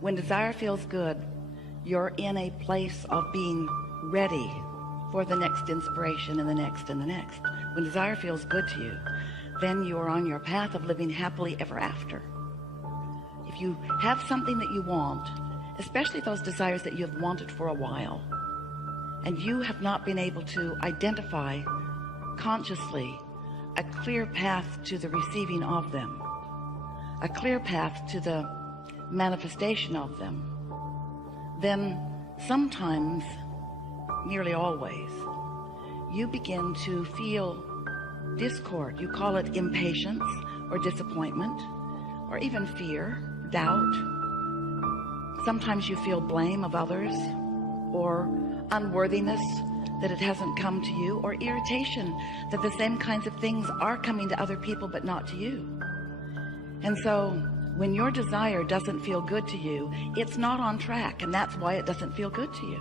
When desire feels good, you're in a place of being ready for the next inspiration and the next and the next. When desire feels good to you, then you are on your path of living happily ever after. If you have something that you want, especially those desires that you have wanted for a while, and you have not been able to identify consciously a clear path to the receiving of them, a clear path to the manifestation of them, then sometimes, nearly always, you begin to feel discord. You call it impatience or disappointment, or even fear, doubt. Sometimes you feel blame of others, or unworthiness that it hasn't come to you, or irritation that the same kinds of things are coming to other people but not to you. And so when your desire doesn't feel good to you, it's not on track, and that's why it doesn't feel good to you.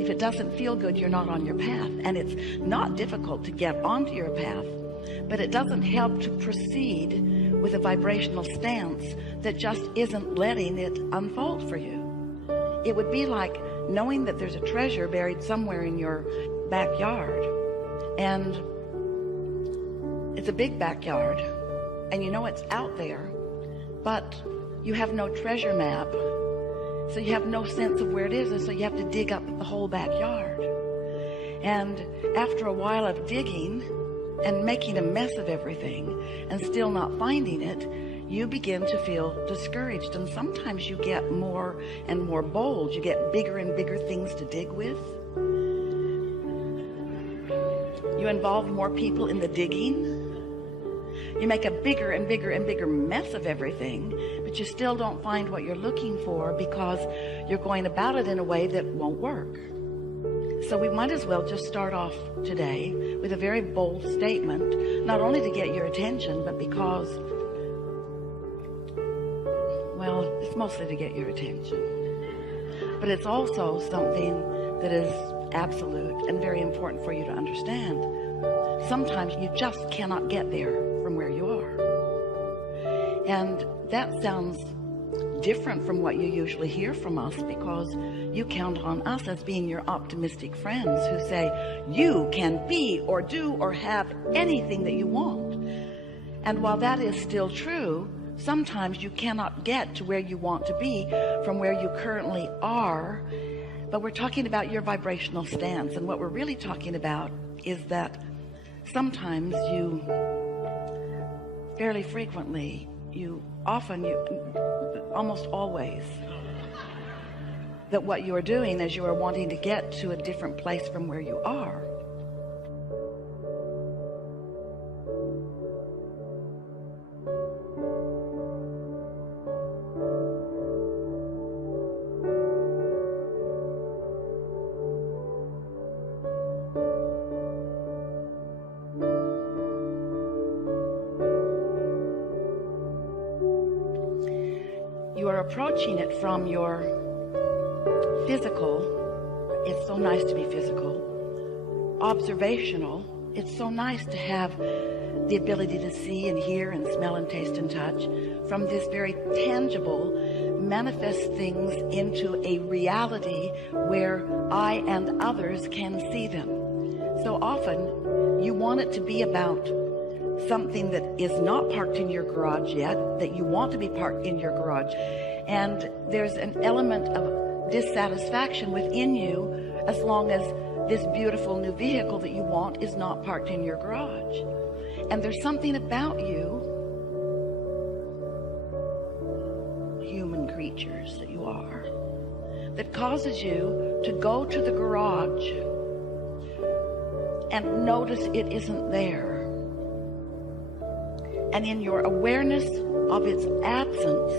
If it doesn't feel good, you're not on your path. And it's not difficult to get onto your path, but it doesn't help to proceed with a vibrational stance that just isn't letting it unfold for you. It would be like knowing that there's a treasure buried somewhere in your backyard, and it's a big backyard, and you know it's out there, but you have no treasure map. So you have no sense of where it is, and so you have to dig up the whole backyard. And after a while of digging and making a mess of everything and still not finding it, you begin to feel discouraged. And sometimes you get more and more bold. You get bigger and bigger things to dig with. You involve more people in the digging. You make a bigger and bigger and bigger mess of everything, but you still don't find what you're looking for because you're going about it in a way that won't work. So we might as well just start off today with a very bold statement, not only to get your attention, but because, well, it's mostly to get your attention, but it's also something that is absolute and very important for you to understand. Sometimes you just cannot get there from where you are. And that sounds different from what you usually hear from us, because you count on us as being your optimistic friends who say you can be or do or have anything that you want. And while that is still true, sometimes you cannot get to where you want to be from where you currently are. But we're talking about your vibrational stance, and what we're really talking about is that sometimes you, fairly frequently, almost always, that what you are doing is you are wanting to get to a different place from where you are. You are approaching it from your physical. It's so nice to be physical. Observational. It's so nice to have the ability to see and hear and smell and taste and touch. From this very tangible, manifest things into a reality where I and others can see them. So often you want it to be about something that is not parked in your garage yet, that you want to be parked in your garage, and there's an element of dissatisfaction within you as long as this beautiful new vehicle that you want is not parked in your garage. And there's something about you, human creatures that you are, that causes you to go to the garage and notice it isn't there. And in your awareness of its absence,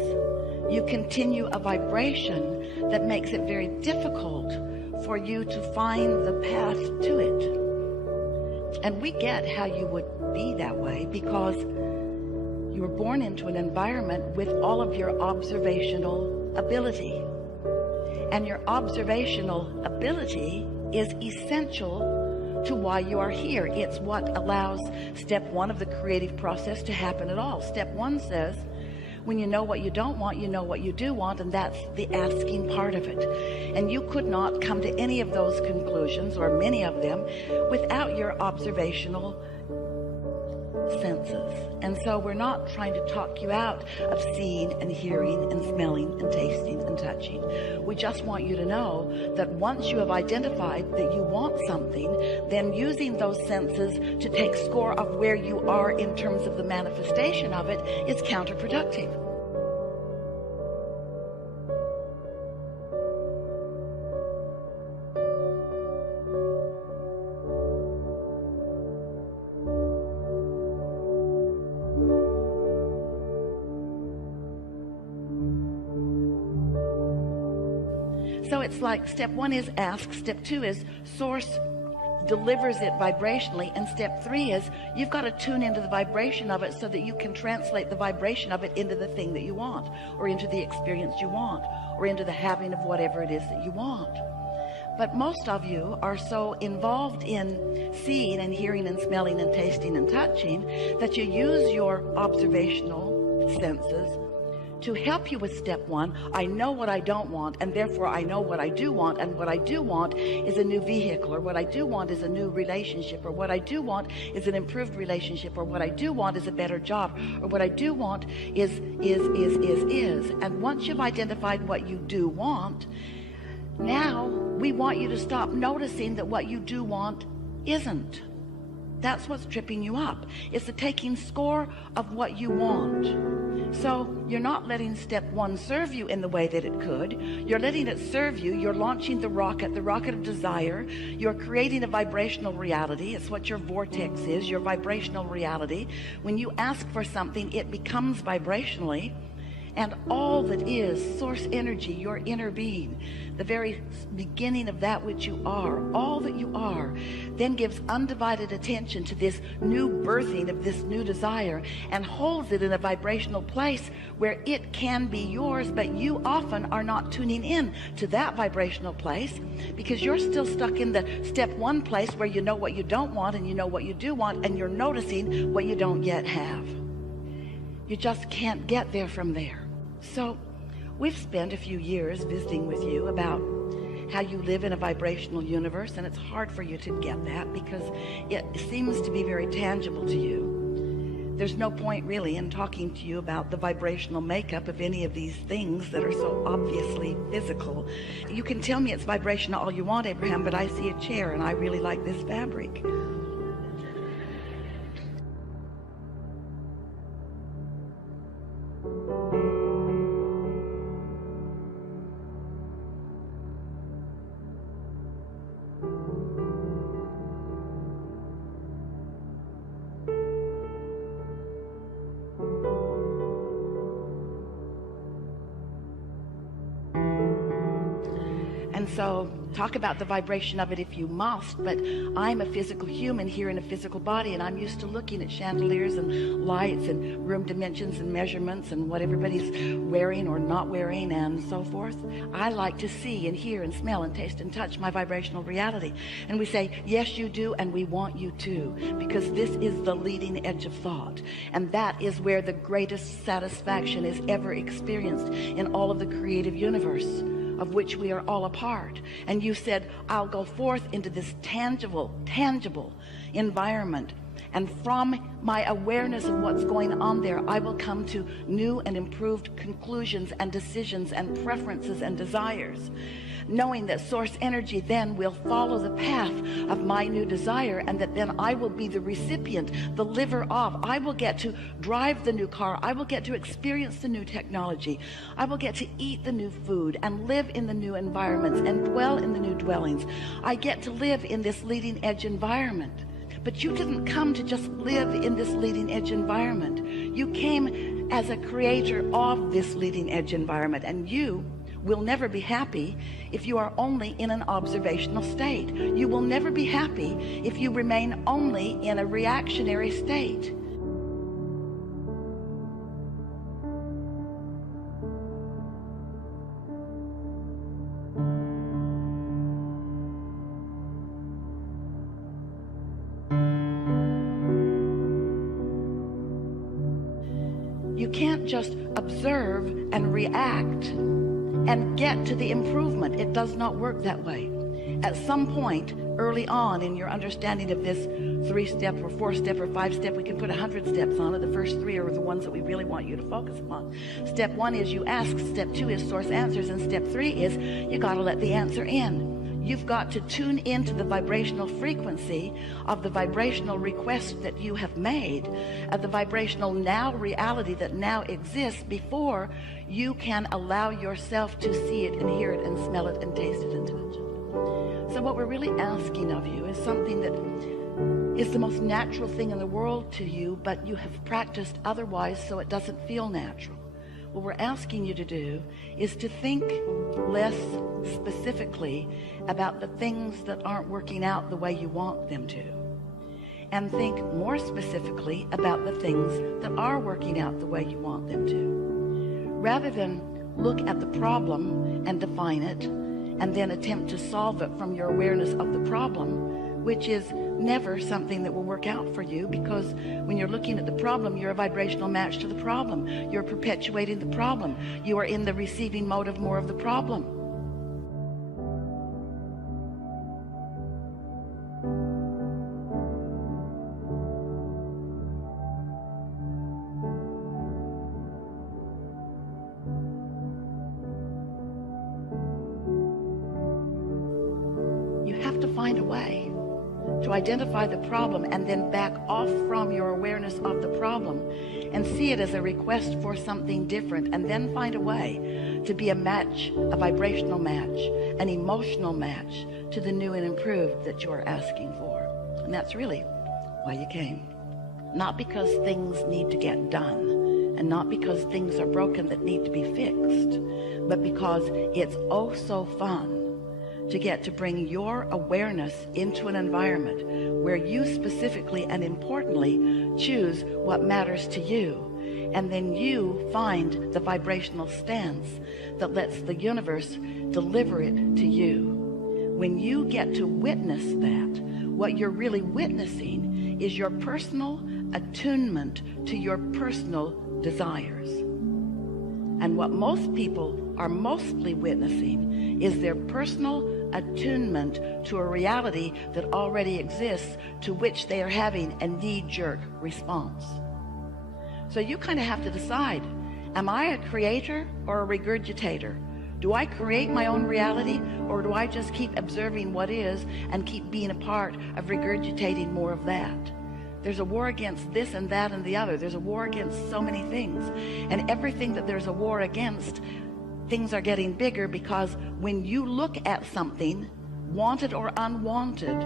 you continue a vibration that makes it very difficult for you to find the path to it. And we get how you would be that way, because You were born into an environment with all of your observational ability. And your observational ability is essential to why you are here. It's what allows step one of the creative process to happen at all. Step one says, when you know what you don't want, you know what you do want, and that's the asking part of it. And you could not come to any of those conclusions, or many of them, without your observational senses. And so we're not trying to talk you out of seeing and hearing and smelling and tasting and touching. We just want you to know that once you have identified that you want something, then using those senses to take score of where you are in terms of the manifestation of it is counterproductive. So it's like step one is ask, step two is source delivers it vibrationally, and step three is you've got to tune into the vibration of it so that you can translate the vibration of it into the thing that you want, or into the experience you want, or into the having of whatever it is that you want. But most of you are so involved in seeing and hearing and smelling and tasting and touching that you use your observational senses to help you with step one. I know what I don't want, and therefore I know what I do want, and what I do want is a new vehicle, or what I do want is a new relationship, or what I do want is an improved relationship, or what I do want is a better job, or what I do want is. And once you've identified what you do want, now we want you to stop noticing that what you do want isn't. That's what's tripping you up. It's the taking score of what you want. So you're not letting step one serve you in the way that it could. You're letting it serve you. You're launching the rocket of desire. You're creating a vibrational reality. It's what your vortex is, your vibrational reality. When you ask for something, it becomes vibrationally. And all that is source energy, your inner being, the very beginning of that which you are, all that you are, then gives undivided attention to this new birthing of this new desire, and holds it in a vibrational place where it can be yours. But you often are not tuning in to that vibrational place, because you're still stuck in the step one place where you know what you don't want and you know what you do want, and you're noticing what you don't yet have. You just can't get there from there. So we've spent a few years visiting with you about how you live in a vibrational universe, and it's hard for you to get that because it seems to be very tangible to you. There's no point really in talking to you about the vibrational makeup of any of these things that are so obviously physical. You can tell me it's vibrational all you want, Abraham, but I see a chair and I really like this fabric. So talk about the vibration of it if you must, but I'm a physical human here in a physical body, and I'm used to looking at chandeliers and lights and room dimensions and measurements and what everybody's wearing or not wearing and so forth. I like to see and hear and smell and taste and touch my vibrational reality. And we say, yes, you do, and we want you to, because this is the leading edge of thought. And that is where the greatest satisfaction is ever experienced in all of the creative universe, of which we are all a part. And you said, I'll go forth into this tangible environment, and from my awareness of what's going on there, I will come to new and improved conclusions and decisions and preferences and desires, knowing that source energy then will follow the path of my new desire, and that then I will be the recipient, the liver of. I will get to drive the new car. I will get to experience the new technology. I will get to eat the new food and live in the new environments and dwell in the new dwellings. I get to live in this leading edge environment. But you didn't come to just live in this leading edge environment. You came as a creator of this leading edge environment, and you will never be happy if you are only in an observational state. You will never be happy if you remain only in a reactionary state. just observe and react and get to the improvement. It does not work that way. At some point early on in your understanding of this 3-step or 4-step or 5-step, we can put 100 steps on it. The first 3 are the ones that we really want you to focus upon. Step 1 is you ask. Step 2 is source answers. And step 3 is you got to let the answer in. You've got to tune into the vibrational frequency of the vibrational request that you have made, of the vibrational now reality that now exists, before you can allow yourself to see it and hear it and smell it and taste it and touch it. So what we're really asking of you is something that is the most natural thing in the world to you, but you have practiced otherwise, so it doesn't feel natural. What we're asking you to do is to think less specifically about the things that aren't working out the way you want them to, and think more specifically about the things that are working out the way you want them to. Rather than look at the problem and define it, and then attempt to solve it from your awareness of the problem, which is never something that will work out for you, because when you're looking at the problem, you're a vibrational match to the problem. You're perpetuating the problem. You are in the receiving mode of more of the problem. Find a way to identify the problem and then back off from your awareness of the problem and see it as a request for something different, and then find a way to be a match, a vibrational match, an emotional match to the new and improved that you are asking for. And that's really why you came. Not because things need to get done, and not because things are broken that need to be fixed, but because it's oh so fun to get to bring your awareness into an environment where you specifically and importantly choose what matters to you, and then you find the vibrational stance that lets the universe deliver it to you. When you get to witness that, what you're really witnessing is your personal attunement to your personal desires. And what most people are mostly witnessing is their personal attunement to a reality that already exists, to which they are having a knee-jerk response. So you kind of have to decide, am I a creator or a regurgitator? Do I create my own reality, or do I just keep observing what is and keep being a part of regurgitating more of that? There's a war against this and that and the other. There's a war against so many things, and everything that there's a war against, things are getting bigger, because when you look at something, wanted or unwanted,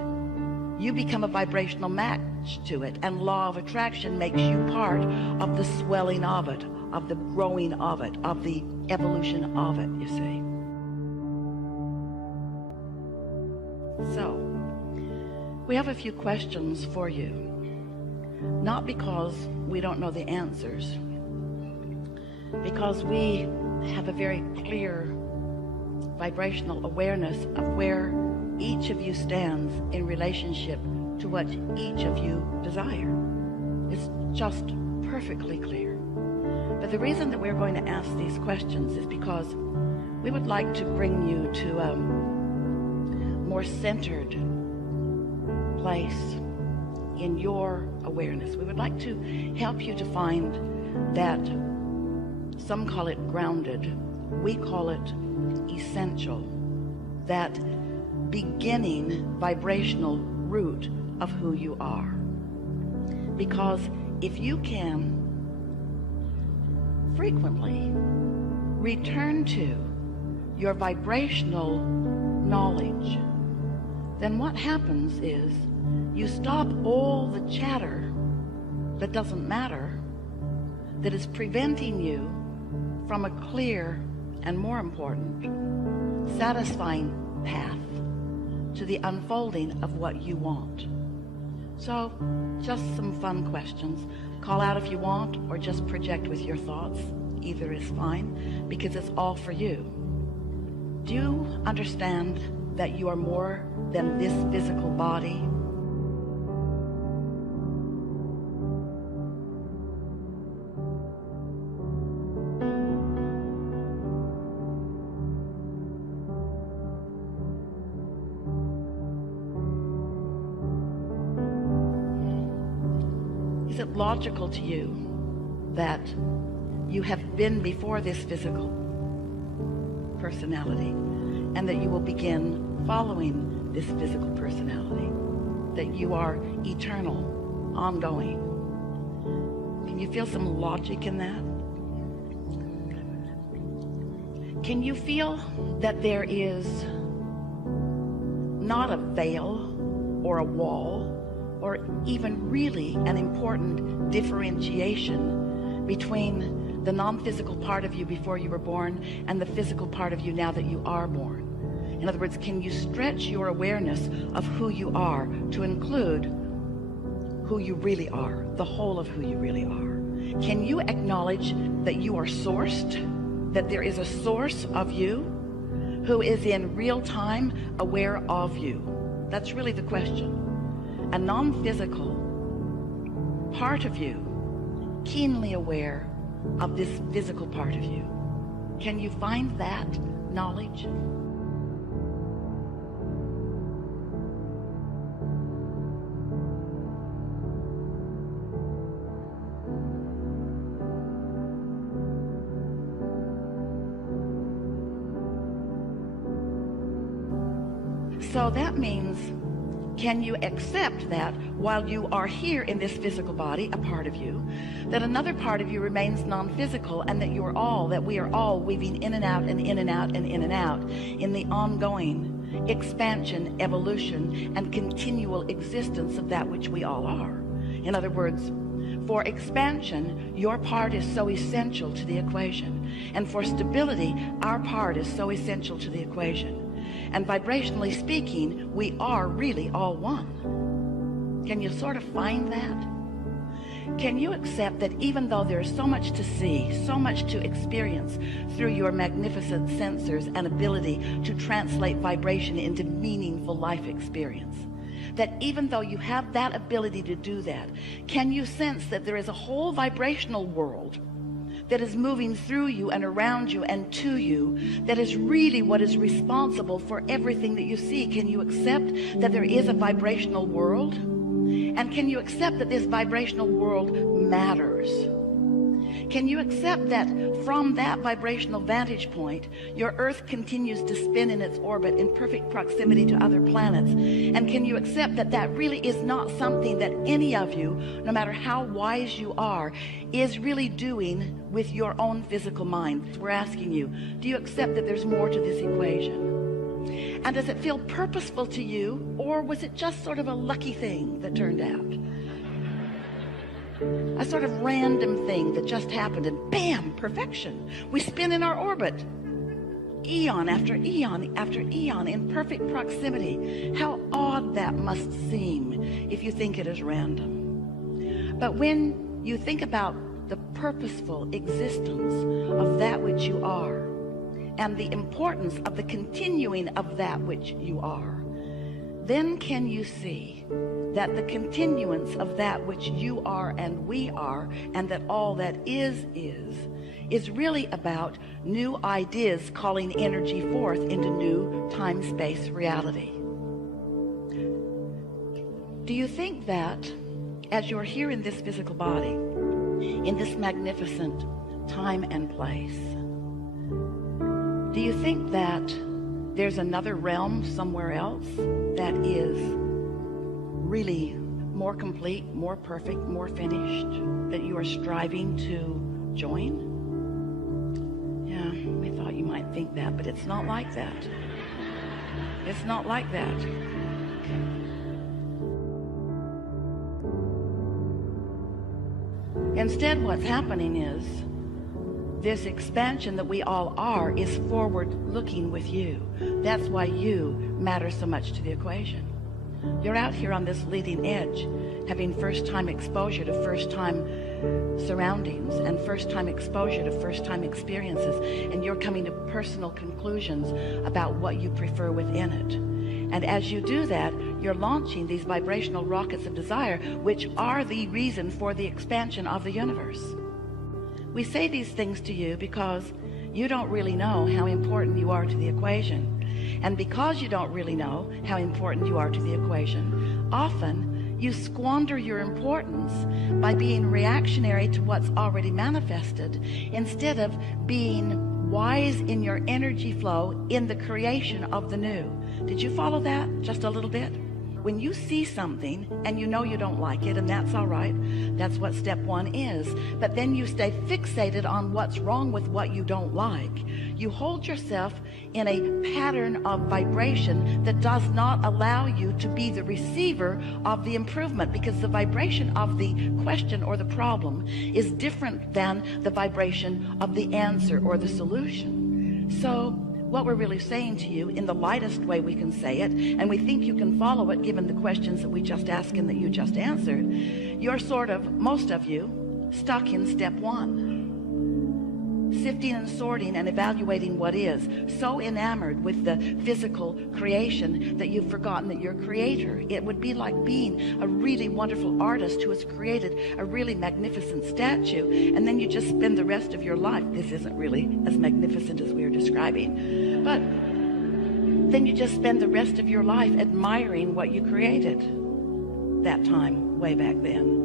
you become a vibrational match to it, and law of attraction makes you part of the swelling of it, of the growing of it, of the evolution of it, you see. So we have a few questions for you, not because we don't know the answers, because we have a very clear vibrational awareness of where each of you stands in relationship to what each of you desire. It's just perfectly clear. But the reason that we're going to ask these questions is because we would like to bring you to a more centered place in your awareness. We would like to help you to find that, some call it grounded, we call it essential, that beginning vibrational root of who you are. Because if you can frequently return to your vibrational knowledge, then what happens is you stop all the chatter that doesn't matter, that is preventing you from a clear and, more important, satisfying path to the unfolding of what you want. So just some fun questions. Call out if you want, or just project with your thoughts. Either is fine, because it's all for you. Do you understand that you are more than this physical body? is it logical to you that you have been before this physical personality and that you will begin following this physical personality, that you are eternal, ongoing? Can you feel some logic in that? Can you feel that there is not a veil or a wall or even really an important differentiation between the non-physical part of you before you were born and the physical part of you now that you are born? In other words, can you stretch your awareness of who you are to include who you really are, the whole of who you really are? Can you acknowledge that you are sourced, that there is a source of you who is in real time aware of you? That's really the question. A non-physical part of you, keenly aware of this physical part of you. Can you find that knowledge? So that means, can you accept that while you are here in this physical body, a part of you, that another part of you remains non-physical, and that we are all weaving in and out and in and out and in and out in the ongoing expansion, evolution, and continual existence of that which we all are? In other words, for expansion, your part is so essential to the equation. And for stability, our part is so essential to the equation. And vibrationally speaking, we are really all one. Can you sort of find that? Can you accept that even though there's so much to see, so much to experience through your magnificent sensors and ability to translate vibration into meaningful life experience, that even though you have that ability to do that, can you sense that there is a whole vibrational world that is moving through you and around you and to you, that is really what is responsible for everything that you see? Can you accept that there is a vibrational world? And can you accept that this vibrational world matters? Can you accept that from that vibrational vantage point, your Earth continues to spin in its orbit in perfect proximity to other planets? And can you accept that that really is not something that any of you, no matter how wise you are, is really doing with your own physical mind? We're asking you, do you accept that there's more to this equation? And does it feel purposeful to you, or was it just sort of a lucky thing that turned out? A sort of random thing that just happened, and bam, perfection. We spin in our orbit, eon after eon after eon, in perfect proximity. How odd that must seem if you think it is random. But when you think about the purposeful existence of that which you are, and the importance of the continuing of that which you are, then can you see that the continuance of that which you are and we are, and that all that is really about new ideas calling energy forth into new time-space reality? Do you think that as you're here in this physical body, in this magnificent time and place, do you think that there's another realm somewhere else that is really more complete, more perfect, more finished, that you are striving to join? Yeah, we thought you might think that, but it's not like that. It's not like that. Instead, what's happening is this expansion that we all are is forward looking with you. That's why you matter so much to the equation. You're out here on this leading edge, having first-time exposure to first-time surroundings and first-time exposure to first-time experiences, and you're coming to personal conclusions about what you prefer within it. And as you do that, you're launching these vibrational rockets of desire, which are the reason for the expansion of the universe. We say these things to you because you don't really know how important you are to the equation. And because you don't really know how important you are to the equation, often You squander your importance by being reactionary to what's already manifested instead of being wise in your energy flow in the creation of the new. Did you follow that just a little bit? When you see something and you know you don't like it, and that's all right, that's what step one is, but then you stay fixated on what's wrong with what you don't like. You hold yourself in a pattern of vibration that does not allow you to be the receiver of the improvement, because the vibration of the question or the problem is different than the vibration of the answer or the solution. So what we're really saying to you in the lightest way we can say it, and we think you can follow it given the questions that we just asked and that you just answered, you're sort of, most of you, stuck in step one. Sifting and sorting and evaluating what is. So enamored with the physical creation that you've forgotten that you're creator. It would be like being a really wonderful artist who has created a really magnificent statue, and then you just spend the rest of your life, this isn't really as magnificent as we were describing, but then you just spend the rest of your life admiring what you created that time way back then,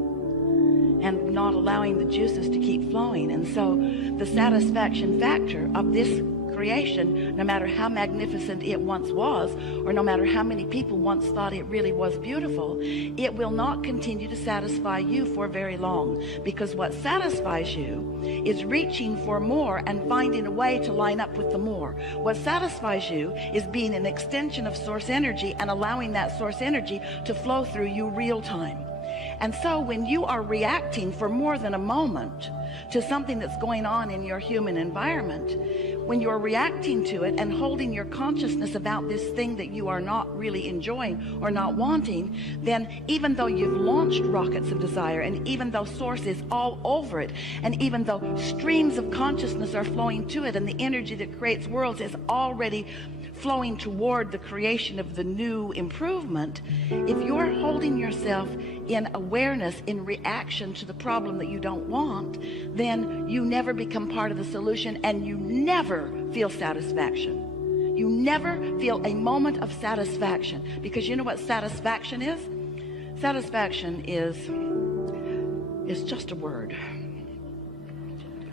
and not allowing the juices to keep flowing. And so the satisfaction factor of this creation, no matter how magnificent it once was, or no matter how many people once thought it really was beautiful, it will not continue to satisfy you for very long, because what satisfies you is reaching for more and finding a way to line up with the more. What satisfies you is being an extension of source energy and allowing that source energy to flow through you real time. And so when you are reacting for more than a moment to something that's going on in your human environment, when you're reacting to it and holding your consciousness about this thing that you are not really enjoying or not wanting, then even though you've launched rockets of desire, and even though source is all over it, and even though streams of consciousness are flowing to it, and the energy that creates worlds is already flowing toward the creation of the new improvement, if you're holding yourself in awareness in reaction to the problem that you don't want, then you never become part of the solution, and you never feel satisfaction. You never feel a moment of satisfaction, because you know what satisfaction is? Satisfaction is just a word.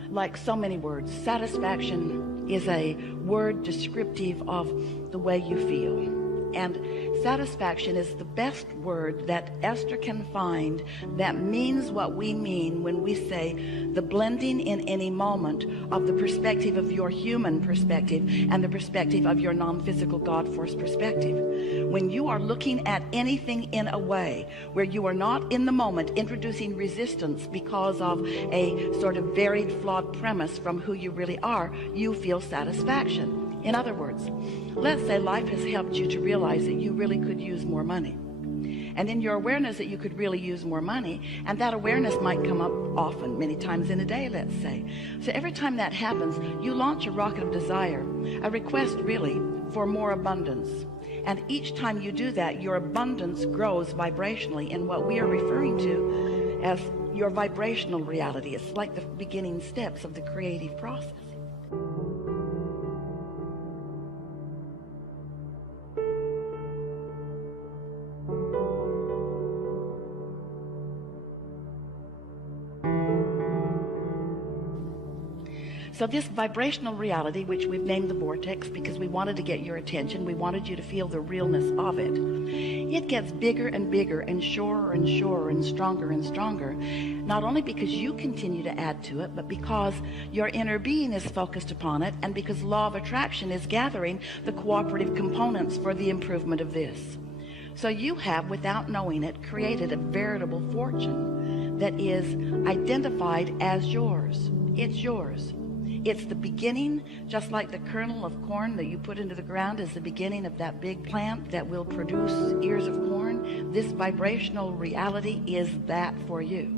Like so many words, satisfaction is a word descriptive of the way you feel. And satisfaction is the best word that Esther can find that means what we mean when we say the blending in any moment of the perspective of your human perspective and the perspective of your non-physical God force perspective. When you are looking at anything in a way where you are not in the moment introducing resistance because of a sort of varied, flawed premise from who you really are, you feel satisfaction. In other words, let's say life has helped you to realize that you really could use more money. And in your awareness that you could really use more money, and that awareness might come up often, many times in a day, let's say. So every time that happens, you launch a rocket of desire, a request really for more abundance. And each time you do that, your abundance grows vibrationally in what we are referring to as your vibrational reality. It's like the beginning steps of the creative process. So this vibrational reality, which we've named the vortex because we wanted to get your attention, we wanted you to feel the realness of it, it gets bigger and bigger and surer and surer and stronger, not only because you continue to add to it, but because your inner being is focused upon it, and because law of attraction is gathering the cooperative components for the improvement of this. So you have, without knowing it, created a veritable fortune that is identified as yours. It's yours. It's the beginning, just like the kernel of corn that you put into the ground is the beginning of that big plant that will produce ears of corn. This vibrational reality is that for you.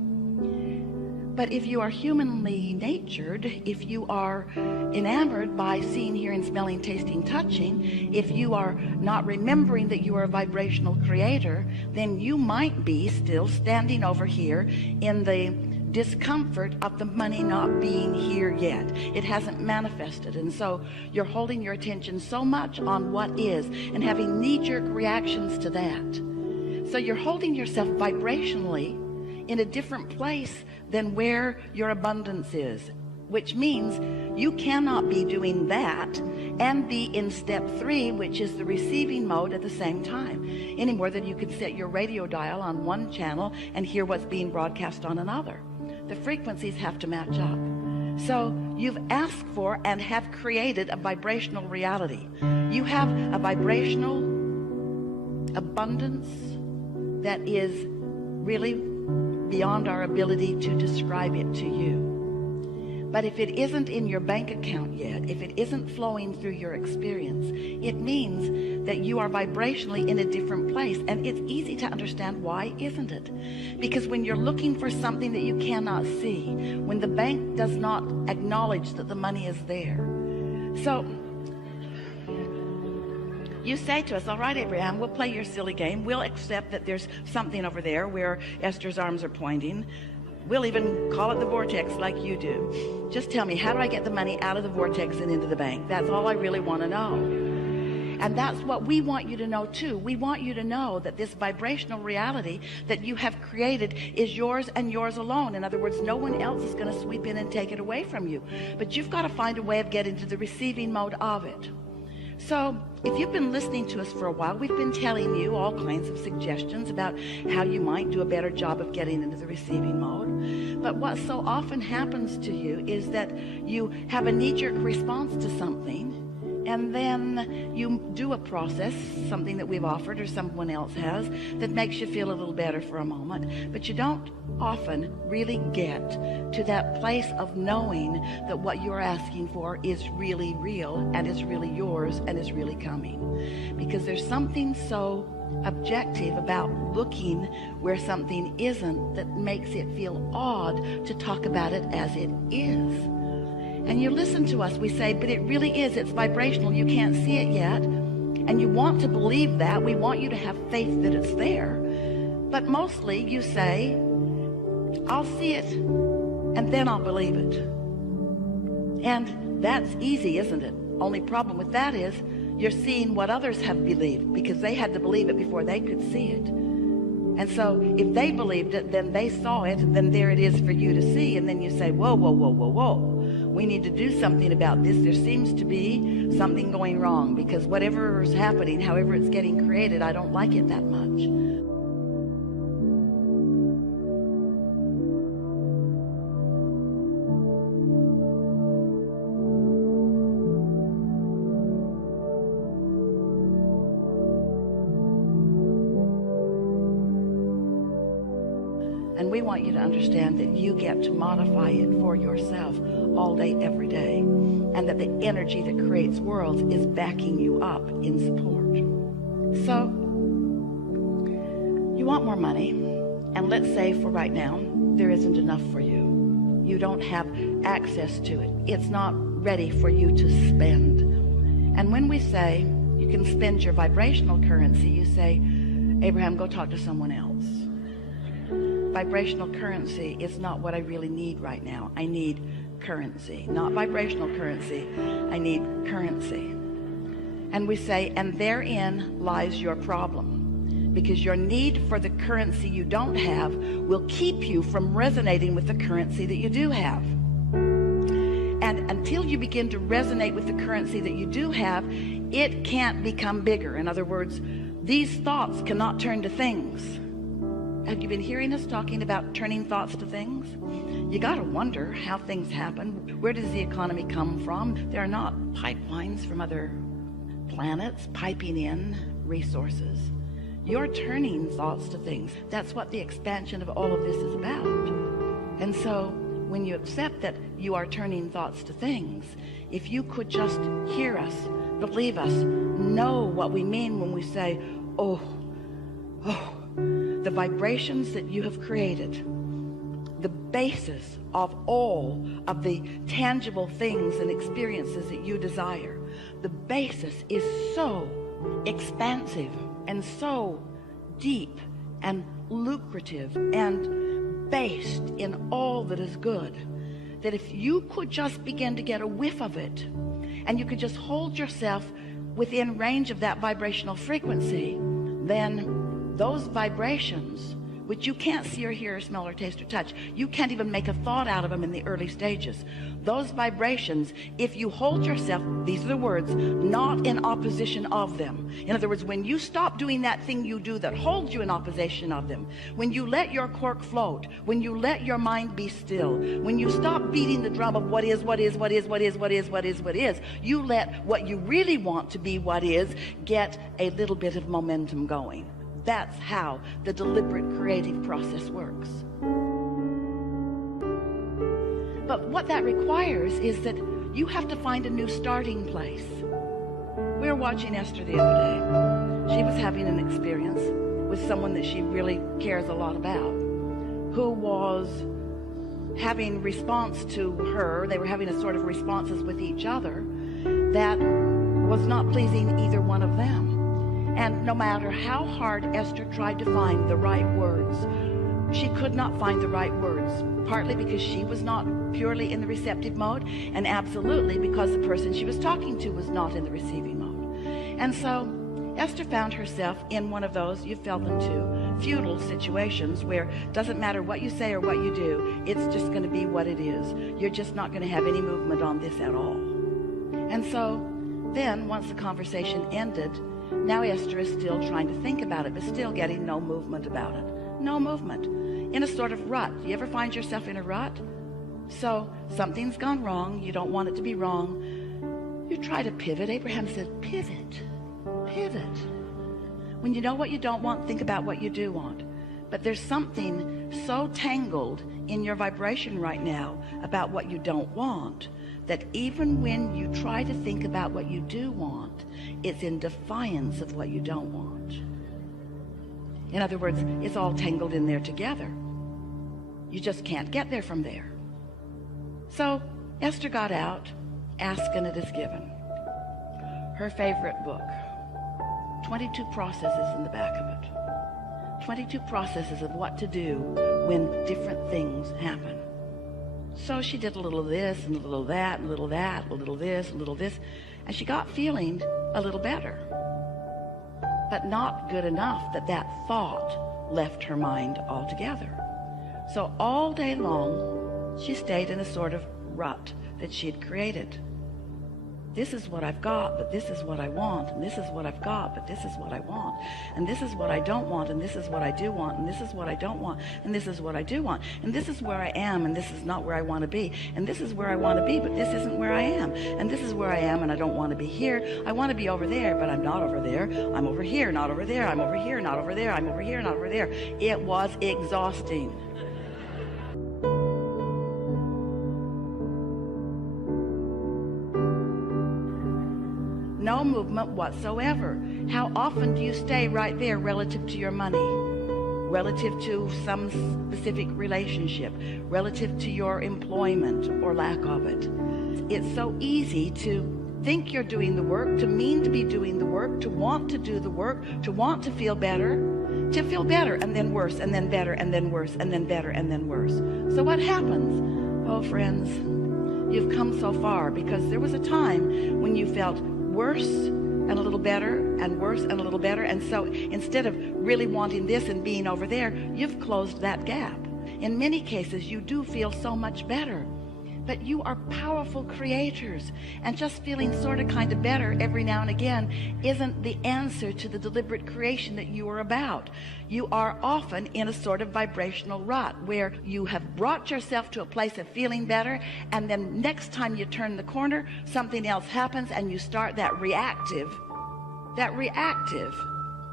But if you are humanly natured, if you are enamored by seeing, hearing, smelling, tasting, touching, if you are not remembering that you are a vibrational creator, then you might be still standing over here in the discomfort of the money not being here yet. It hasn't manifested, and so you're holding your attention so much on what is and having knee-jerk reactions to that. So you're holding yourself vibrationally in a different place than where your abundance is, which means you cannot be doing that and be in step 3, which is the receiving mode, at the same time, any more than you could set your radio dial on one channel and hear what's being broadcast on another. The frequencies have to match up. So you've asked for and have created a vibrational reality. You have a vibrational abundance that is really beyond our ability to describe it to you. But if it isn't in your bank account yet, if it isn't flowing through your experience, it means that you are vibrationally in a different place. And it's easy to understand why, isn't it? Because when you're looking for something that you cannot see, when the bank does not acknowledge that the money is there. So you say to us, all right, Abraham, we'll play your silly game. We'll accept that there's something over there where Esther's arms are pointing. We'll even call it the vortex like you do. Just tell me, how do I get the money out of the vortex and into the bank? That's all I really want to know. And that's what we want you to know too. We want you to know that this vibrational reality that you have created is yours and yours alone. In other words, no one else is going to sweep in and take it away from you. But you've got to find a way of getting to the receiving mode of it. So if you've been listening to us for a while, we've been telling you all kinds of suggestions about how you might do a better job of getting into the receiving mode. But what so often happens to you is that you have a knee-jerk response to something, and then you do a process, something that we've offered or someone else has, that makes you feel a little better for a moment. But you don't often really get to that place of knowing that what you're asking for is really real and is really yours and is really coming. Because there's something so objective about looking where something isn't that makes it feel odd to talk about it as it is. And you listen to us, we say, but it really is, it's vibrational, you can't see it yet. And you want to believe that, we want you to have faith that it's there. But mostly you say, I'll see it, and then I'll believe it. And that's easy, isn't it? Only problem with that is, you're seeing what others have believed, because they had to believe it before they could see it. And so if they believed it, then they saw it, and then there it is for you to see. And then you say, whoa, whoa, whoa, whoa, whoa. We need to do something about this. There seems to be something going wrong, because whatever is happening, however it's getting created, I don't like it that much. And we want you to understand that you get to modify it for yourself all day, every day. And that the energy that creates worlds is backing you up in support. So, you want more money. And let's say for right now, there isn't enough for you. You don't have access to it. It's not ready for you to spend. And when we say you can spend your vibrational currency, you say, Abraham, go talk to someone else. Vibrational currency is not what I really need right now. I need currency, not vibrational currency. I need currency. And we say, and therein lies your problem, because your need for the currency you don't have will keep you from resonating with the currency that you do have. And until you begin to resonate with the currency that you do have, it can't become bigger. In other words, these thoughts cannot turn to things. Have you been hearing us talking about turning thoughts to things? You got to wonder how things happen. Where does the economy come from? There are not pipelines from other planets piping in resources. You're turning thoughts to things. That's what the expansion of all of this is about. And so when you accept that you are turning thoughts to things, if you could just hear us, believe us, know what we mean when we say, oh, the vibrations that you have created, the basis of all of the tangible things and experiences that you desire, the basis is so expansive and so deep and lucrative and based in all that is good, that if you could just begin to get a whiff of it, and you could just hold yourself within range of that vibrational frequency, then those vibrations, which you can't see or hear or smell or taste or touch, you can't even make a thought out of them in the early stages. Those vibrations, if you hold yourself, these are the words, not in opposition of them. In other words, when you stop doing that thing you do that holds you in opposition of them, when you let your cork float, when you let your mind be still, when you stop beating the drum of what is, you let what you really want to be what is get a little bit of momentum going. That's how the deliberate creative process works. But what that requires is that you have to find a new starting place. We were watching Esther the other day. She was having an experience with someone that she really cares a lot about, who was having response to her. They were having a sort of responses with each other that was not pleasing either one of them. And no matter how hard Esther tried to find the right words, she could not find the right words, partly because she was not purely in the receptive mode, and absolutely because the person she was talking to was not in the receiving mode. And so Esther found herself in one of those, you fell into, feudal situations where it doesn't matter what you say or what you do, it's just going to be what it is. You're just not going to have any movement on this at all. And so then, once the conversation ended, now Esther is still trying to think about it, but still getting no movement about it. No movement. In a sort of rut. You ever find yourself in a rut? So something's gone wrong. You don't want it to be wrong. You try to pivot. Abraham said, pivot. Pivot. When you know what you don't want, think about what you do want. But there's something so tangled in your vibration right now about what you don't want that even when you try to think about what you do want, it's in defiance of what you don't want. In other words, it's all tangled in there together. You just can't get there from there. So Esther got out, Ask and It Is Given. Her favorite book. 22 processes in the back of it. 22 processes of what to do when different things happen. So she did a little of this and a little of that, and a little of that, a little of this, a little of this, and she got feeling a little better. But not good enough that that thought left her mind altogether. So all day long, she stayed in a sort of rut that she had created. This is what I've got, but this is what I want, and this is what I've got, but this is what I want, and this is what I don't want, and this is what I do want, and this is what I don't want, and this is what I do want, and this is where I am, and this is not where I want to be, and this is where I want to be, but this isn't where I am, and this is where I am, and I don't want to be here. I want to be over there, but I'm not over there. I'm over here, not over there. I'm over here, not over there. I'm over here, not over there. It was exhausting. No movement whatsoever. How often do you stay right there relative to your money, relative to some specific relationship, relative to your employment or lack of it? It's so easy to think you're doing the work, to mean to be doing the work, to want to do the work, to want to feel better, and then worse, and then better, and then worse, and then better, and then worse. So what happens? Oh, friends, you've come so far because there was a time when you felt worse and a little better and worse and a little better, and so instead of really wanting this and being over there, you've closed that gap. In many cases you do feel so much better, but you are powerful creators, and just feeling sort of kind of better every now and again isn't the answer to the deliberate creation that you are about. You are often in a sort of vibrational rut where you have brought yourself to a place of feeling better, and then next time you turn the corner, something else happens and you start that reactive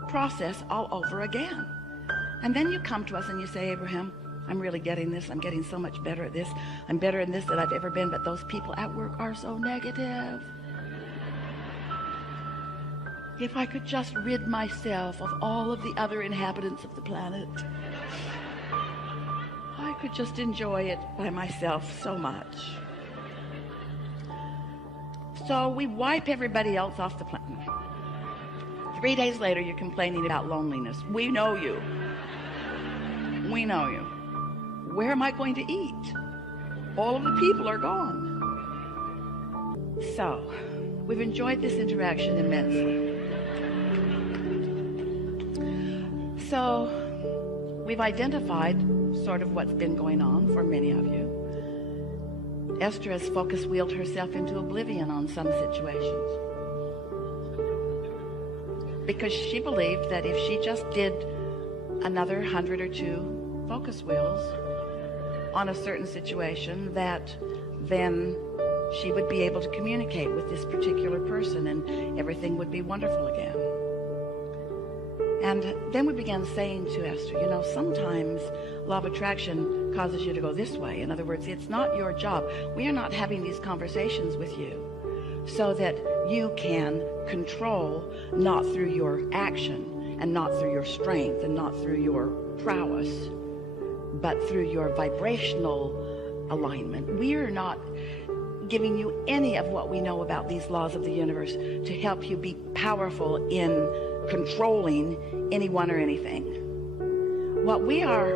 process all over again. And then you come to us and you say, Abraham, I'm really getting this. I'm getting so much better at this. I'm better in this than I've ever been, but those people at work are so negative. If I could just rid myself of all of the other inhabitants of the planet, I could just enjoy it by myself so much. So we wipe everybody else off the planet. 3 days later, you're complaining about loneliness. We know you. We know you. Where am I going to eat? All of the people are gone. So, we've enjoyed this interaction immensely. So we've identified sort of what's been going on for many of you. Esther has focus wheeled herself into oblivion on some situations because she believed that if she just did another 100 or 2 focus wheels on a certain situation, that then she would be able to communicate with this particular person and everything would be wonderful again. And then we began saying to Esther, you know, sometimes law of attraction causes you to go this way. In other words, it's not your job. We are not having these conversations with you so that you can control, not through your action and not through your strength and not through your prowess, but through your vibrational alignment. We are not giving you any of what we know about these laws of the universe to help you be powerful in controlling anyone or anything. What we are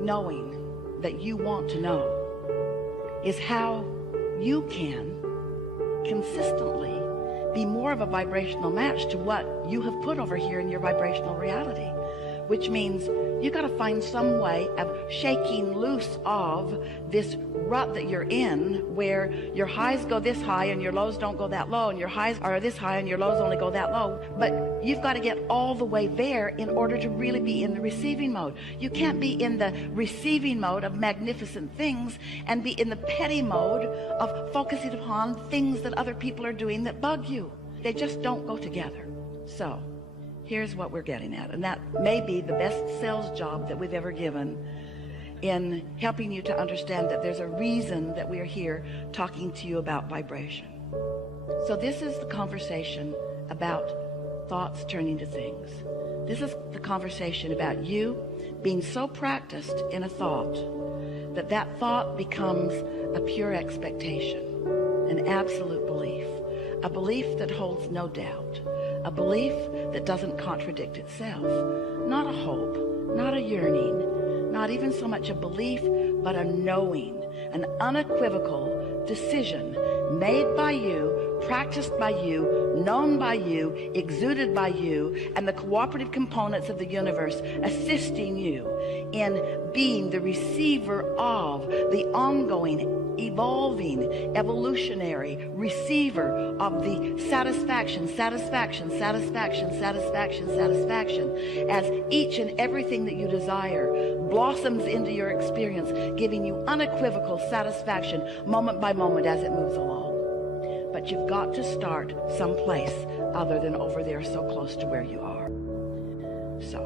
knowing that you want to know is how you can consistently be more of a vibrational match to what you have put over here in your vibrational reality, which means you got to find some way of shaking loose of this rut that you're in, where your highs go this high and your lows don't go that low, and your highs are this high and your lows only go that low. But you've got to get all the way there in order to really be in the receiving mode. You can't be in the receiving mode of magnificent things and be in the petty mode of focusing upon things that other people are doing that bug you. They just don't go together. So here's what we're getting at, and that may be the best sales job that we've ever given in helping you to understand that there's a reason that we are here talking to you about vibration. So this is the conversation about thoughts turning to things. This is the conversation about you being so practiced in a thought that that thought becomes a pure expectation, an absolute belief, a belief that holds no doubt, a belief that doesn't contradict itself, not a hope, not a yearning, not even so much a belief, but a knowing, an unequivocal decision made by you, practiced by you, known by you, exuded by you, and the cooperative components of the universe assisting you in being the receiver of the ongoing, evolving, evolutionary receiver of the satisfaction as each and everything that you desire blossoms into your experience, giving you unequivocal satisfaction moment by moment as it moves along. But you've got to start someplace other than over there so close to where you are. So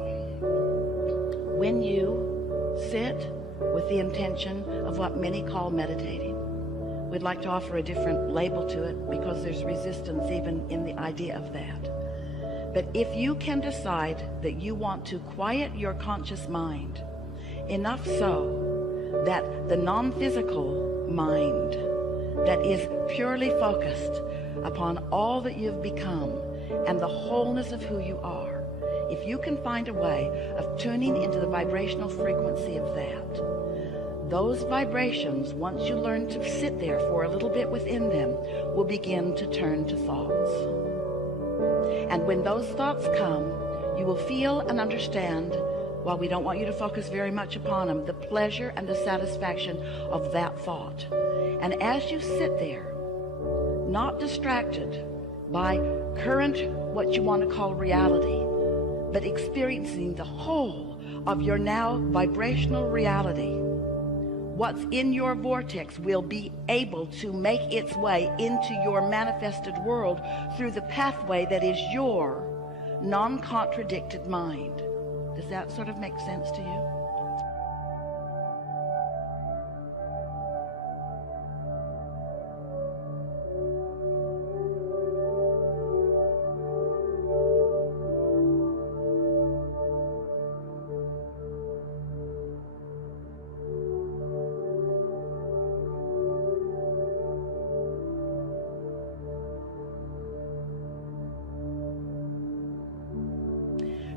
when you sit with the intention of what many call meditating, we'd like to offer a different label to it because there's resistance even in the idea of that. But if you can decide that you want to quiet your conscious mind enough so that the non-physical mind that is purely focused upon all that you've become and the wholeness of who you are, if you can find a way of tuning into the vibrational frequency of that, those vibrations, once you learn to sit there for a little bit within them, will begin to turn to thoughts. And when those thoughts come, you will feel and understand, while we don't want you to focus very much upon them, the pleasure and the satisfaction of that thought. And as you sit there, not distracted by current, what you want to call reality, but experiencing the whole of your now vibrational reality, what's in your vortex will be able to make its way into your manifested world through the pathway that is your non-contradicted mind. Does that sort of make sense to you?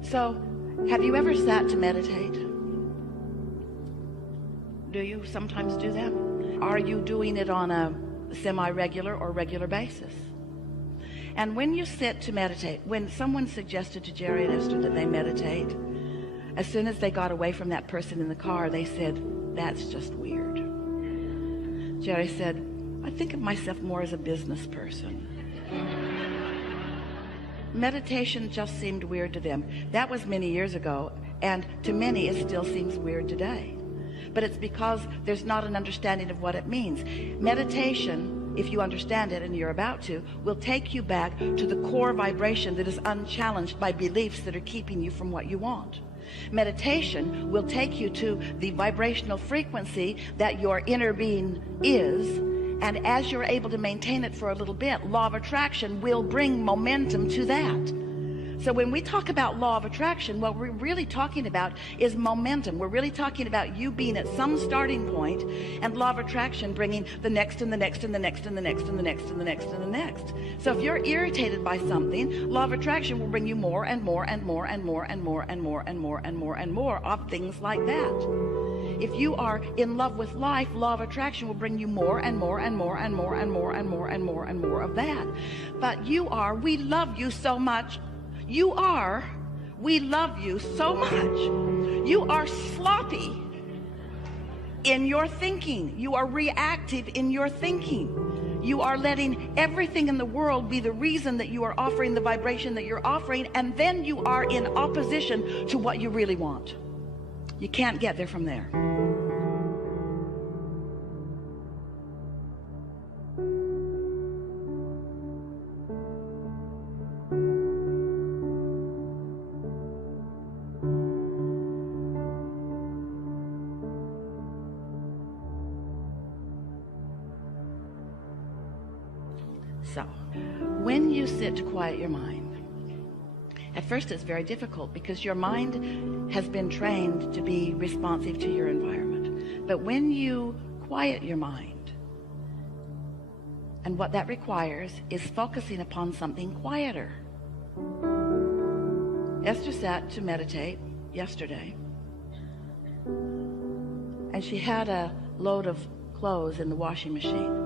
So, have you ever sat to meditate? Do you sometimes do that? Are you doing it on a semi-regular or regular basis? And when you sit to meditate, when someone suggested to Jerry and Esther that they meditate, as soon as they got away from that person in the car, they said, that's just weird. Jerry said, I think of myself more as a business person. Meditation just seemed weird to them. That was many years ago, and to many it still seems weird today. But it's because there's not an understanding of what it means. Meditation, if you understand it, and you're about to, will take you back to the core vibration that is unchallenged by beliefs that are keeping you from what you want. Meditation will take you to the vibrational frequency that your inner being is, and as you're able to maintain it for a little bit, law of attraction will bring momentum to that. So when we talk about law of attraction, what we're really talking about is momentum. We're really talking about you being at some starting point, and law of attraction bringing the next and the next and the next and the next and the next and the next and the next. So if you're irritated by something, law of attraction will bring you more and more and more and more and more and more and more and more and more of things like that. If you are in love with life, law of attraction will bring you more and more and more and more and more and more and more and more of that. But we love you so much. We love you so much. You are sloppy in your thinking. You are reactive in your thinking. You are letting everything in the world be the reason that you are offering the vibration that you're offering, and then you are in opposition to what you really want. You can't get there from there. So, when you sit to quiet your mind, at first it's very difficult because your mind has been trained to be responsive to your environment. But when you quiet your mind, and what that requires is focusing upon something quieter. Esther sat to meditate yesterday, and she had a load of clothes in the washing machine.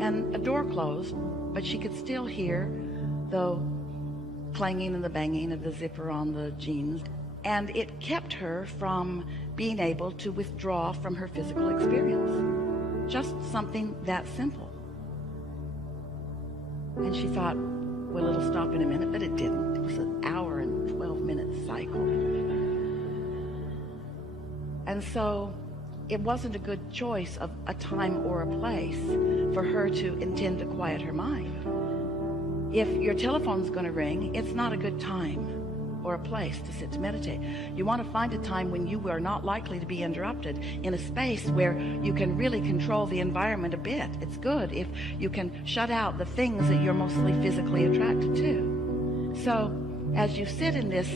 And a door closed, but she could still hear the clanging and the banging of the zipper on the jeans. And it kept her from being able to withdraw from her physical experience. Just something that simple. And she thought, well, it'll stop in a minute, but it didn't. It was an hour and 12-minute cycle. And so it wasn't a good choice of a time or a place for her to intend to quiet her mind. If your telephone's going to ring, it's not a good time or a place to sit to meditate. You want to find a time when you are not likely to be interrupted, in a space where you can really control the environment a bit. It's good if you can shut out the things that you're mostly physically attracted to. So as you sit in this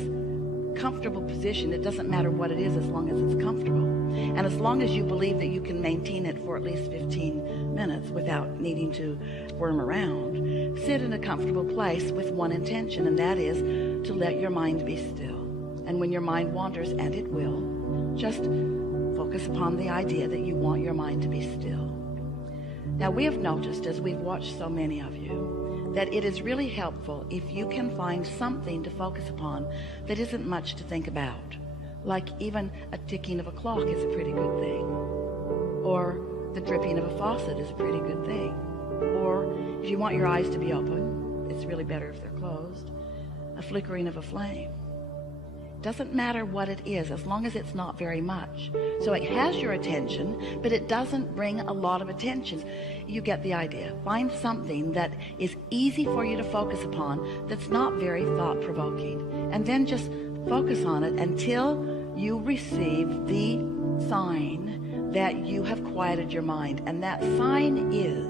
comfortable position, it doesn't matter what it is as long as it's comfortable. And as long as you believe that you can maintain it for at least 15 minutes without needing to worm around, sit in a comfortable place with one intention, and that is to let your mind be still. And when your mind wanders, and it will, just focus upon the idea that you want your mind to be still. Now, we have noticed, as we've watched so many of you, that it is really helpful if you can find something to focus upon that isn't much to think about. Like even a ticking of a clock is a pretty good thing. Or the dripping of a faucet is a pretty good thing. Or if you want your eyes to be open, it's really better if they're closed. A flickering of a flame. Doesn't matter what it is, as long as it's not very much. So it has your attention, but it doesn't bring a lot of attention. You get the idea. Find something that is easy for you to focus upon, that's not very thought-provoking. And then just focus on it until you receive the sign that you have quieted your mind. And that sign is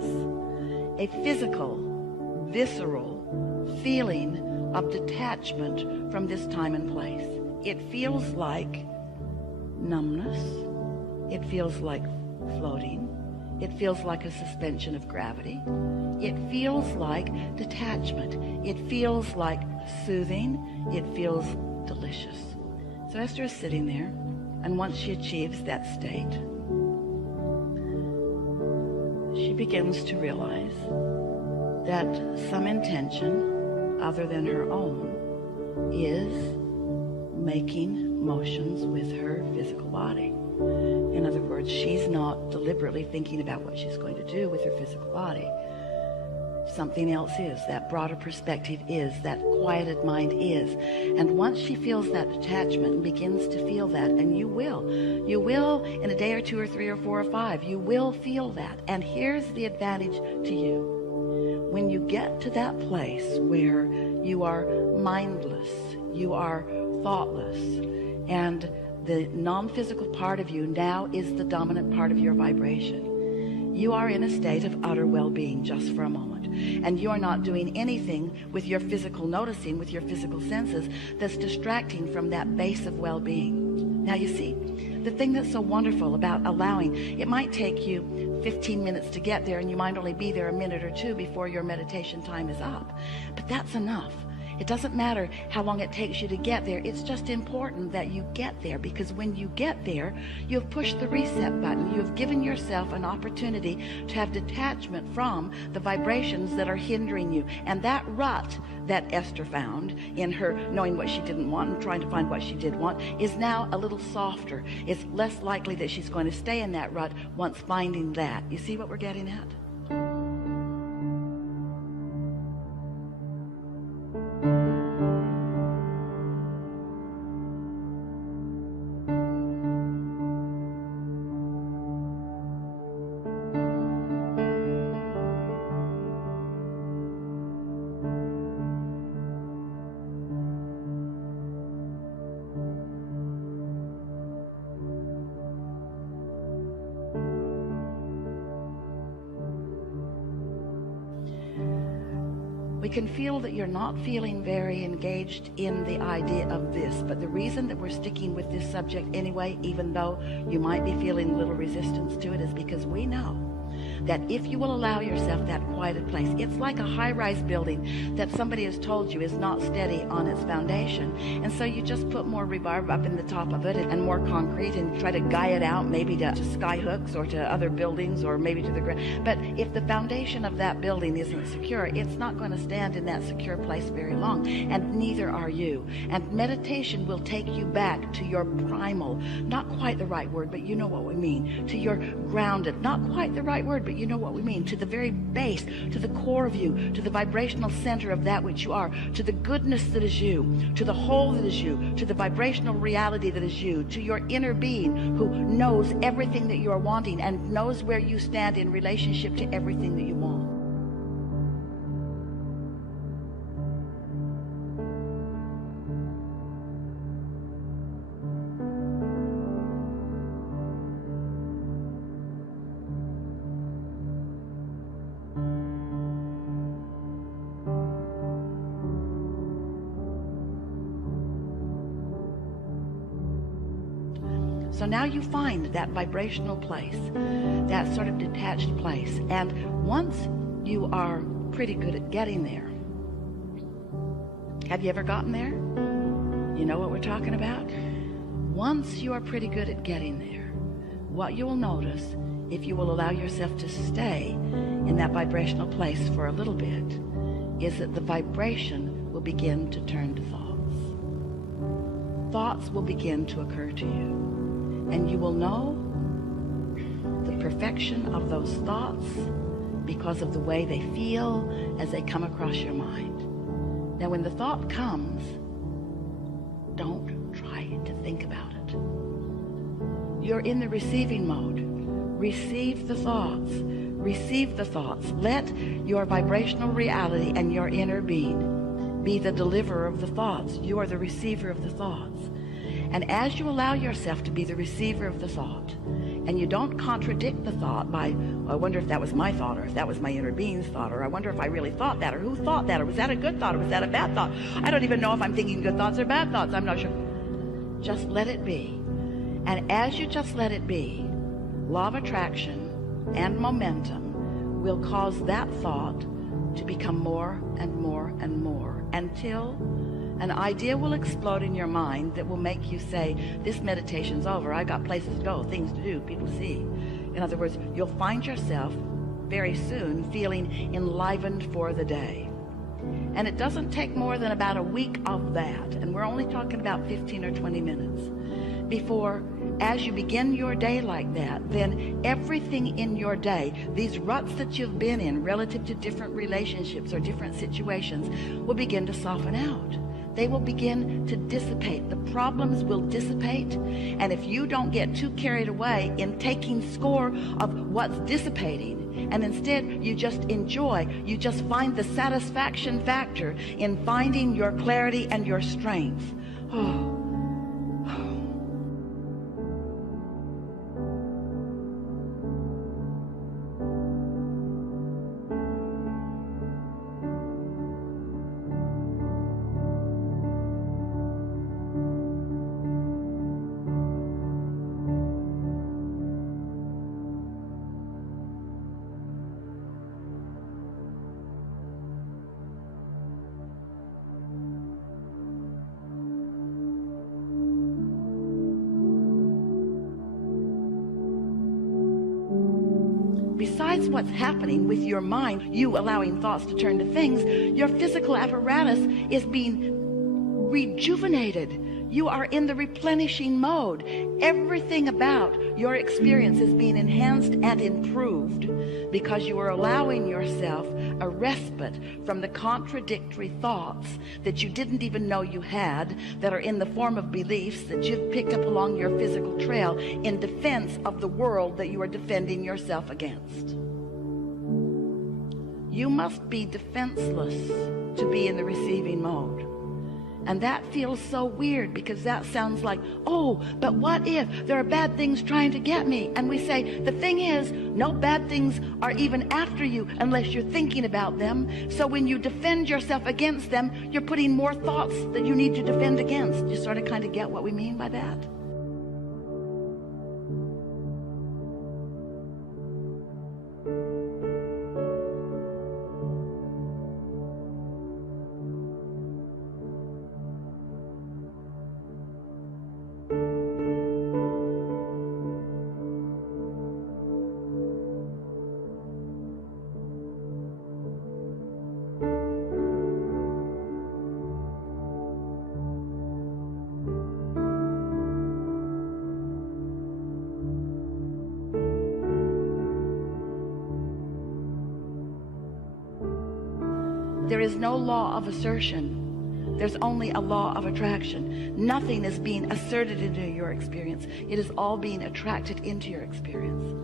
a physical, visceral feeling of detachment from this time and place. It feels like numbness. It feels like floating. It feels like a suspension of gravity. It feels like detachment. It feels like soothing. It feels delicious. So Esther is sitting there, and once she achieves that state, she begins to realize that some intention other than her own is making motions with her physical body. In other words, she's not deliberately thinking about what she's going to do with her physical body. Something else is. That broader perspective is. That quieted mind is. And once she feels that detachment and begins to feel that, and you will in a day or 2 or 3 or 4 or 5, you will feel that. And here's the advantage to you. When you get to that place where you are mindless, you are thoughtless, and the non-physical part of you now is the dominant part of your vibration, you are in a state of utter well-being just for a moment. And you are not doing anything with your physical noticing, with your physical senses, that's distracting from that base of well-being. Now you see, the thing that's so wonderful about allowing, it might take you 15 minutes to get there, and you might only be there a minute or 2 before your meditation time is up. But that's enough. It doesn't matter how long it takes you to get there. It's just important that you get there, because when you get there, you have pushed the reset button. You have given yourself an opportunity to have detachment from the vibrations that are hindering you. And that rut that Esther found in her knowing what she didn't want and trying to find what she did want is now a little softer. It's less likely that she's going to stay in that rut once finding that. You see what we're getting at? We can feel that you're not feeling very engaged in the idea of this, but the reason that we're sticking with this subject anyway, even though you might be feeling a little resistance to it, is because we know that if you will allow yourself that quieted place, it's like a high-rise building that somebody has told you is not steady on its foundation, and so you just put more rebarb up in the top of it and more concrete and try to guy it out, maybe to sky hooks or to other buildings or maybe to the ground. But if the foundation of that building isn't secure, it's not going to stand in that secure place very long, and neither are you. And meditation will take you back to your primal, not quite the right word, but you know what we mean, to your grounded, not quite the right word, but you know what we mean, to the very base, to the core of you, to the vibrational center of that which you are, to the goodness that is you, to the whole that is you, to the vibrational reality that is you, to your inner being who knows everything that you are wanting and knows where you stand in relationship to everything that you want. So now you find that vibrational place, that sort of detached place. And once you are pretty good at getting there, have you ever gotten there? You know what we're talking about? Once you are pretty good at getting there, what you will notice, if you will allow yourself to stay in that vibrational place for a little bit, is that the vibration will begin to turn to thoughts. Thoughts will begin to occur to you. And you will know the perfection of those thoughts because of the way they feel as they come across your mind. Now, when the thought comes, don't try to think about it. You're in the receiving mode. Receive the thoughts. Receive the thoughts. Let your vibrational reality and your inner being be the deliverer of the thoughts. You are the receiver of the thoughts. And as you allow yourself to be the receiver of the thought, and you don't contradict the thought by, well, I wonder if that was my thought, or if that was my inner being's thought, or I wonder if I really thought that, or who thought that, or was that a good thought, or was that a bad thought? I don't even know if I'm thinking good thoughts or bad thoughts. I'm not sure. Just let it be. And as you just let it be, law of attraction and momentum will cause that thought to become more and more and more until an idea will explode in your mind that will make you say, this meditation's over. I got places to go, things to do, people to see. In other words, you'll find yourself very soon feeling enlivened for the day. And it doesn't take more than about a week of that, and we're only talking about 15 or 20 minutes, before, as you begin your day like that, then everything in your day, these ruts that you've been in relative to different relationships or different situations, will begin to soften out. They will begin to dissipate. The problems will dissipate. And if you don't get too carried away in taking score of what's dissipating, and instead you just enjoy, you just find the satisfaction factor in finding your clarity and your strength. Oh. Besides what's happening with your mind, you allowing thoughts to turn to things, your physical apparatus is being rejuvenated. You are in the replenishing mode. Everything about your experience is being enhanced and improved because you are allowing yourself a respite from the contradictory thoughts that you didn't even know you had, that are in the form of beliefs that you've picked up along your physical trail in defense of the world that you are defending yourself against. You must be defenseless to be in the receiving mode. And that feels so weird, because that sounds like, oh, but what if there are bad things trying to get me? And we say, the thing is, no bad things are even after you unless you're thinking about them. So when you defend yourself against them, you're putting more thoughts that you need to defend against. You sort of kind of get what we mean by that? There is no law of assertion. There's only a law of attraction. Nothing is being asserted into your experience. It is all being attracted into your experience.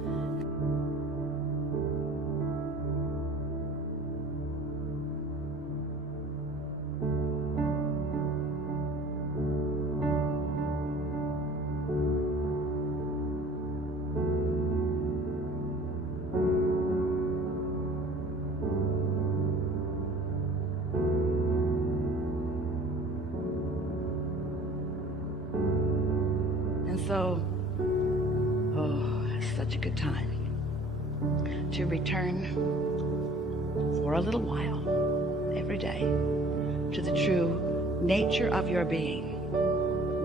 So, it's such a good time to return for a little while every day to the true nature of your being,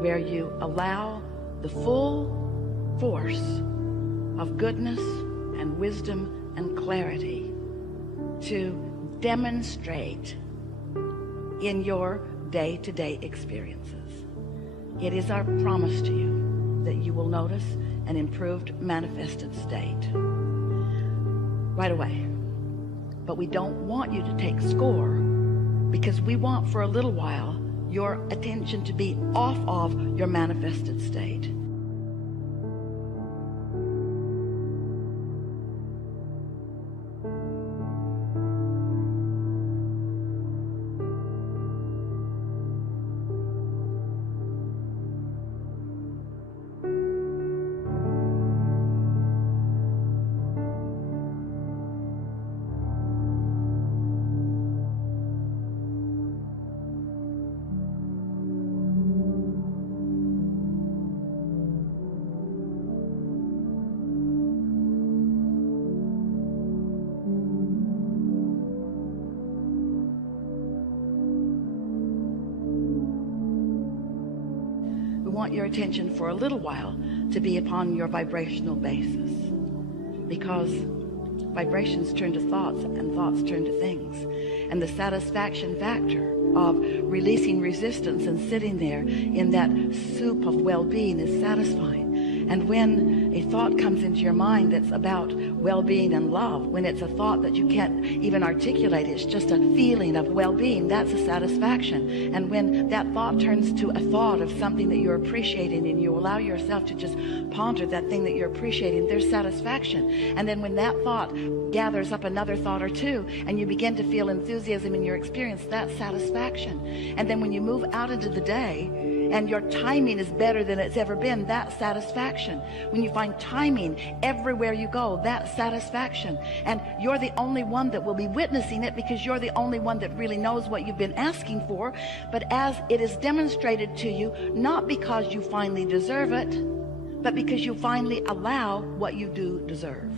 where you allow the full force of goodness and wisdom and clarity to demonstrate in your day-to-day experiences. It is our promise to you that you will notice an improved manifested state right away. But we don't want you to take score, because we want for a little while your attention to be off of your manifested state. Want your attention for a little while to be upon your vibrational basis, because vibrations turn to thoughts, and thoughts turn to things. And the satisfaction factor of releasing resistance and sitting there in that soup of well-being is satisfying. And when a thought comes into your mind that's about well-being and love, when it's a thought that you can't even articulate, it's just a feeling of well-being, that's a satisfaction. And when that thought turns to a thought of something that you're appreciating, and you allow yourself to just ponder that thing that you're appreciating, there's satisfaction. And then when that thought gathers up another thought or two, and you begin to feel enthusiasm in your experience, that's satisfaction. And then when you move out into the day, and your timing is better than it's ever been, that's satisfaction. When you find timing everywhere you go, that's satisfaction. And you're the only one that will be witnessing it, because you're the only one that really knows what you've been asking for. But as it is demonstrated to you, not because you finally deserve it, but because you finally allow what you do deserve.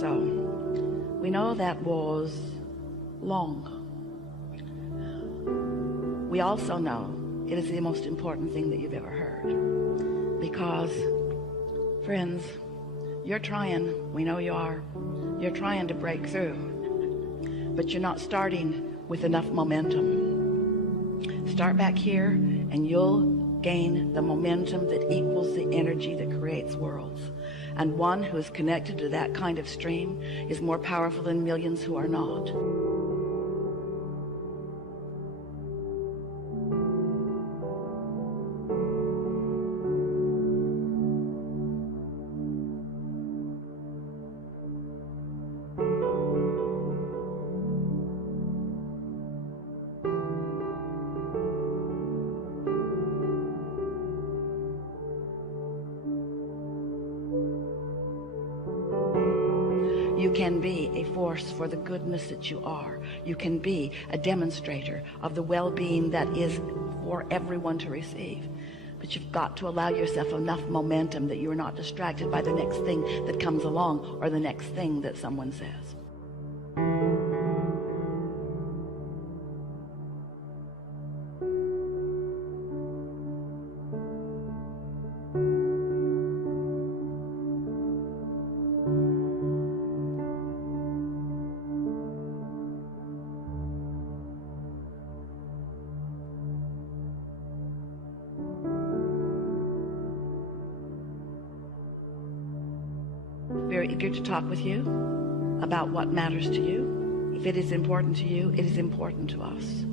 So we know that was long. We also know it is the most important thing that you've ever heard, because, friends, you're trying, we know you are, you're trying to break through, but you're not starting with enough momentum. Start back here and you'll gain the momentum that equals the energy that creates worlds. And one who is connected to that kind of stream is more powerful than millions who are not. You can be a force for the goodness that you are. You can be a demonstrator of the well-being that is for everyone to receive. But you've got to allow yourself enough momentum that you're not distracted by the next thing that comes along, or the next thing that someone says. Very eager to talk with you about what matters to you. If it is important to you, it is important to us.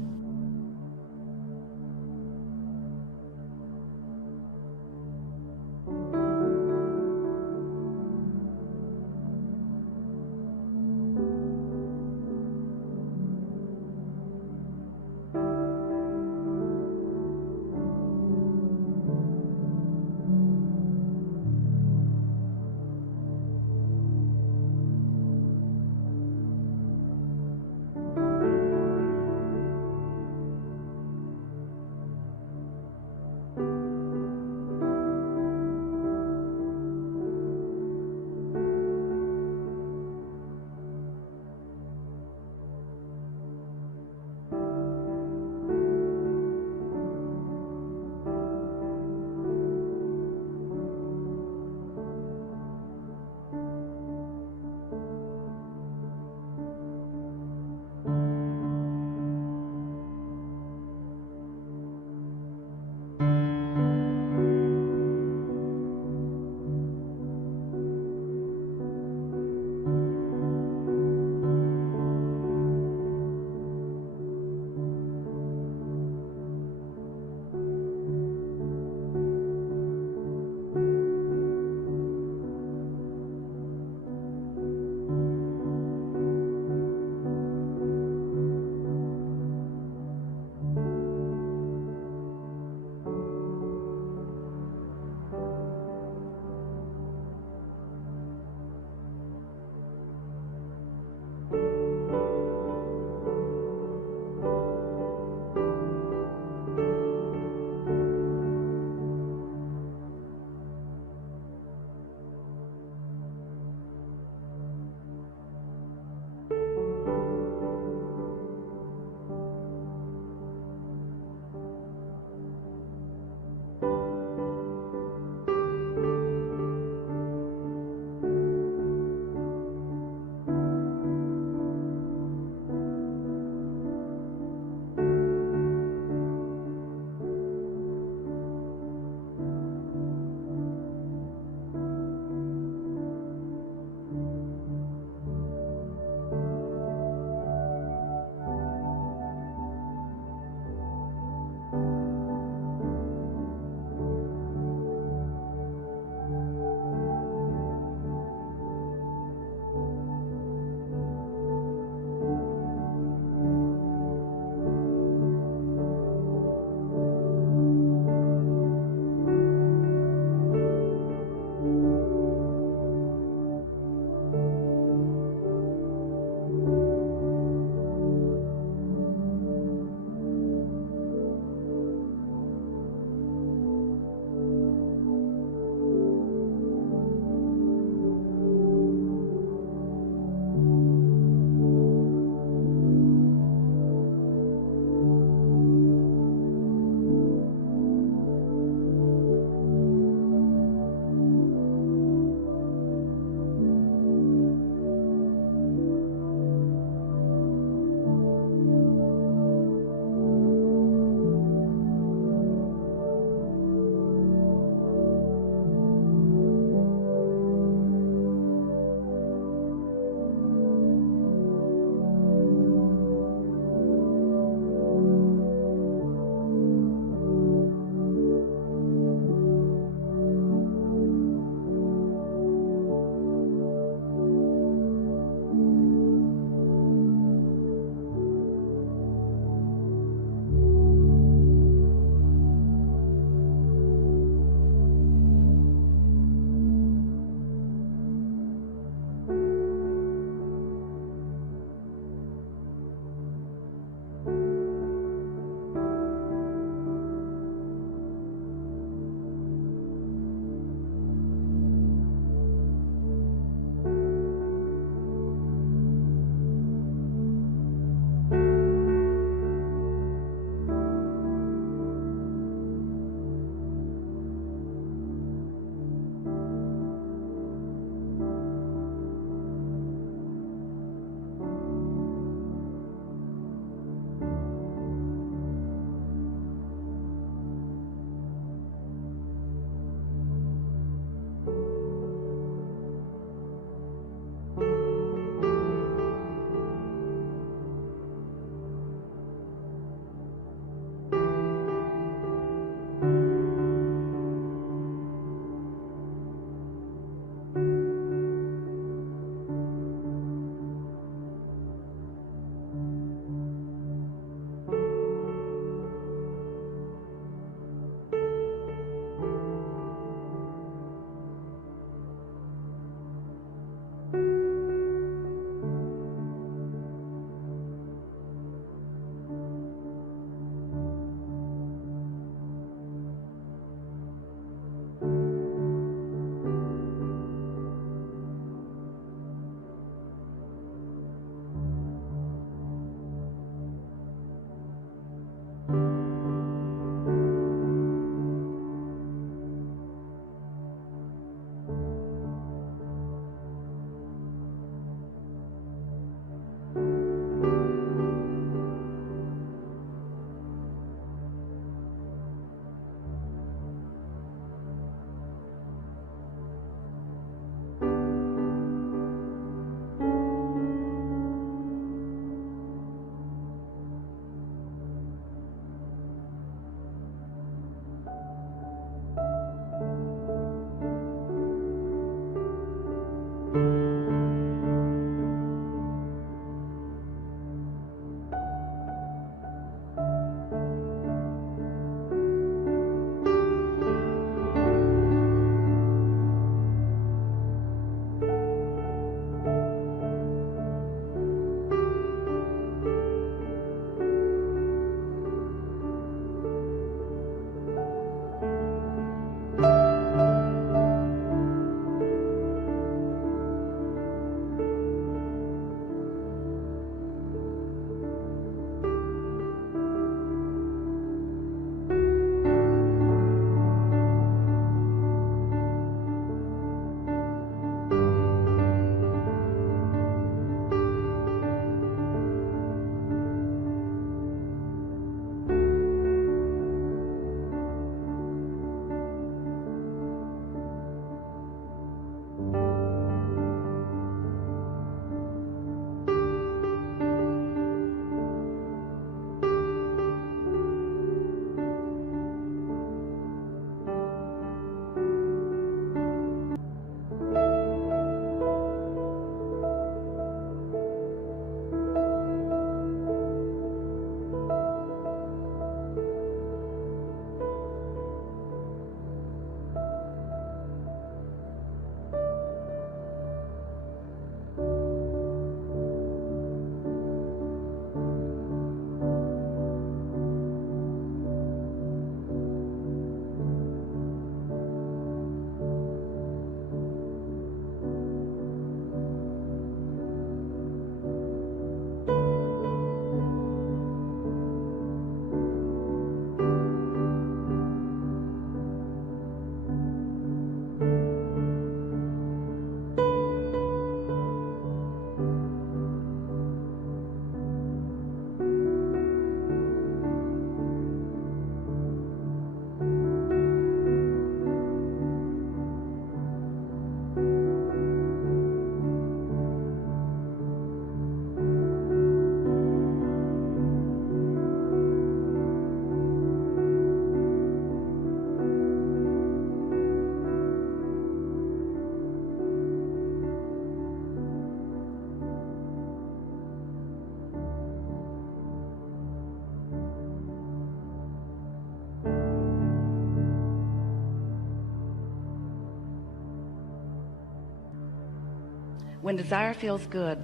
When desire feels good,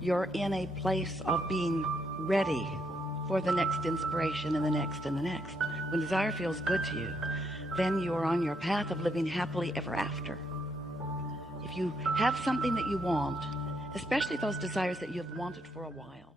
you're in a place of being ready for the next inspiration and the next and the next. When desire feels good to you, then you are on your path of living happily ever after. If you have something that you want, especially those desires that you have wanted for a while,